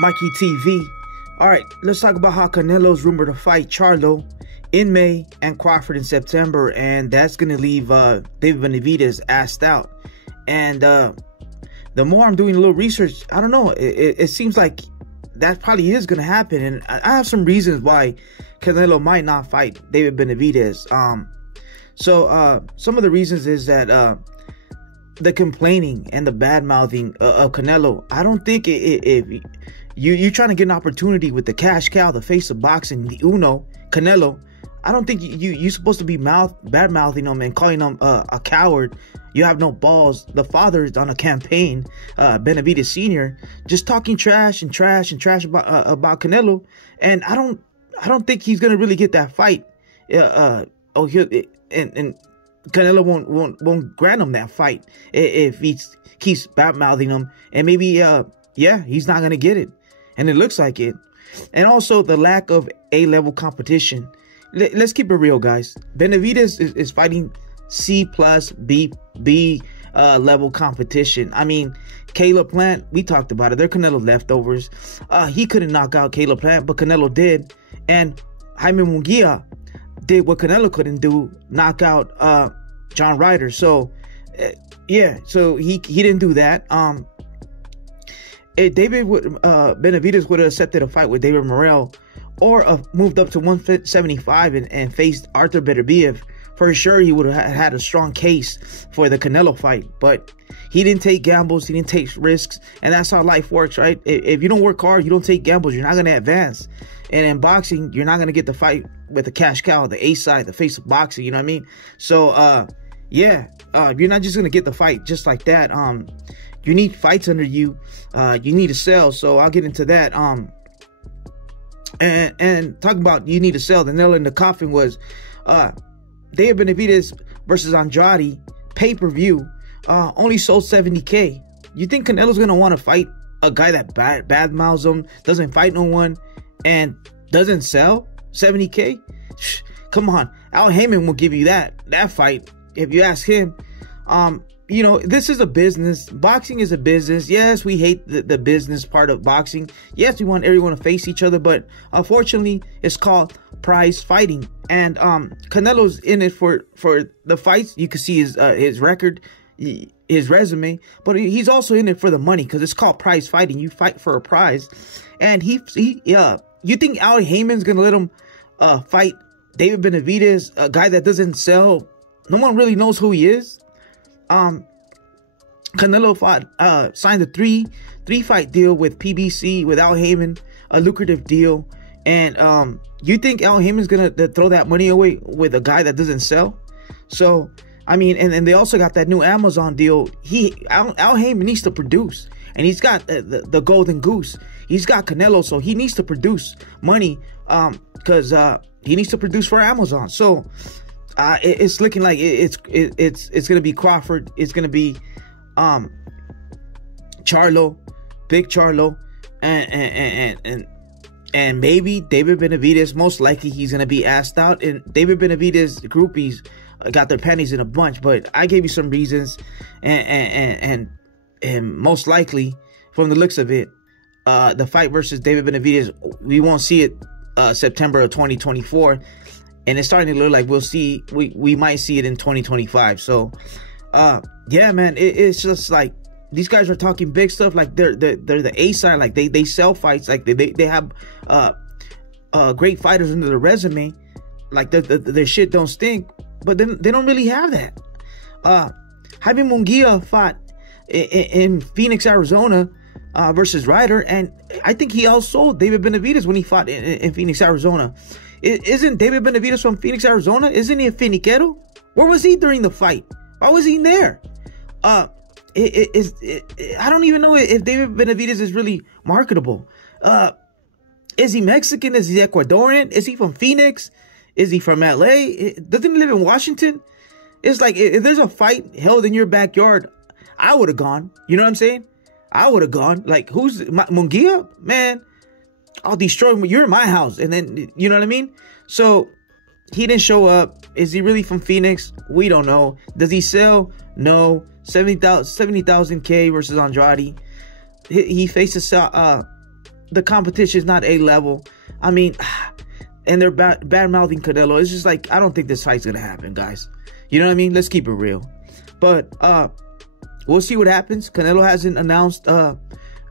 Mikey TV. All right, let's talk about how Canelo's rumored to fight Charlo in May and Crawford in September, and that's going to leave David Benavidez assed out. And the more I'm doing a little research, I don't know, it seems like that probably is going to happen. And I have some reasons why Canelo might not fight David Benavidez. So some of the reasons is that the complaining and the bad mouthing of Canelo. I don't think if you're trying to get an opportunity with the cash cow, the face of boxing, the Uno, Canelo, I don't think you're supposed to be bad mouthing him and calling him a coward. You have no balls. The father is on a campaign, Benavidez Sr., just talking trash about Canelo, and I don't think he's gonna really get that fight. And Canelo won't grant him that fight if he keeps bad mouthing him, and maybe yeah, he's not gonna get it, and it looks like it. And also the lack of A-level competition. Let's keep it real, guys. Benavidez is fighting C+, B level competition. I mean, Caleb Plant, we talked about it. They're Canelo leftovers. He couldn't knock out Caleb Plant, but Canelo did. And Jaime Munguia did what Canelo couldn't do, knock out John Ryder. So yeah, so he didn't do that. Benavidez would have accepted a fight with David Morrell, or moved up to 175 and faced Arthur Beterbiev, for sure he would have had a strong case for the Canelo fight. But he didn't take gambles, he didn't take risks, and that's how life works, right? If you don't work hard, you don't take gambles, you're not going to advance. And in boxing, you're not going to get the fight with the cash cow, the A side, the face of boxing, you know what I mean? So yeah, you're not just going to get the fight just like that. You need fights under you. You need to sell. So I'll get into that. And talking about you need to sell, the nail in the coffin was David Benavidez versus Andrade pay-per-view only sold 70K. You think Canelo's gonna want to fight a guy that bad mouths him, doesn't fight no one, and doesn't sell 70K? Come on, Al Heyman will give you that fight if you ask him. You know, this is a business. Boxing is a business. Yes, we hate the business part of boxing. Yes, we want everyone to face each other, but unfortunately, it's called prize fighting. And Canelo's in it for the fights. You can see his record, his resume, but he's also in it for the money because it's called prize fighting. You fight for a prize. And you think Al Heyman's gonna let him fight David Benavidez, a guy that doesn't sell? No one really knows who he is. Canelo signed a three fight deal with PBC with Al Heyman, a lucrative deal. And you think Al Heyman's gonna throw that money away with a guy that doesn't sell? So I mean, and they also got that new Amazon deal. Al Heyman needs to produce, and he's got the golden goose. He's got Canelo, so he needs to produce money because he needs to produce for Amazon. So it's looking like it's gonna be Crawford. It's gonna be Charlo, Big Charlo, and maybe David Benavidez. Most likely he's gonna be asked out. And David Benavidez groupies got their panties in a bunch. But I gave you some reasons, and most likely from the looks of it, the fight versus David Benavidez, we won't see it September of 2024. And it's starting to look like we might see it in 2025. So, yeah, man, it's just like these guys are talking big stuff. Like they're the A side. Like they sell fights. Like they have great fighters under their resume. Like their shit don't stink. But then they don't really have that. Jaime Munguia fought in Phoenix, Arizona versus Ryder, and I think he outsold David Benavidez when he fought in Phoenix, Arizona. Isn't David Benavidez from Phoenix, Arizona? Isn't he a Finiquero? Where was he during the fight? Why was he there? I don't even know if David Benavidez is really marketable. Is he Mexican? Is he Ecuadorian? Is he from Phoenix? Is he from LA? Doesn't he live in Washington? It's like, if there's a fight held in your backyard, I would have gone. You know what I'm saying? I would have gone. Like, who's Munguia? Man, I'll destroy him. You're in my house. And then, you know what I mean? So he didn't show up. Is he really from Phoenix? We don't know. Does he sell? No. 70,000 K versus Andrade. He faces the competition is not A level. I mean, and they're bad mouthing Canelo. It's just like, I don't think this fight's gonna happen, guys. You know what I mean? Let's keep it real. But we'll see what happens. Canelo hasn't announced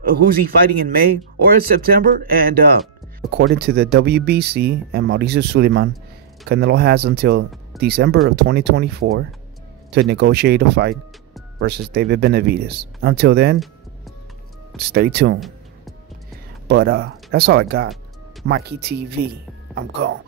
who's he fighting in May or in September. And according to the WBC and Mauricio Suleiman, Canelo has until December of 2024 to negotiate a fight versus David Benavidez. Until then, stay tuned. But that's all I got. Mikey TV, I'm gone.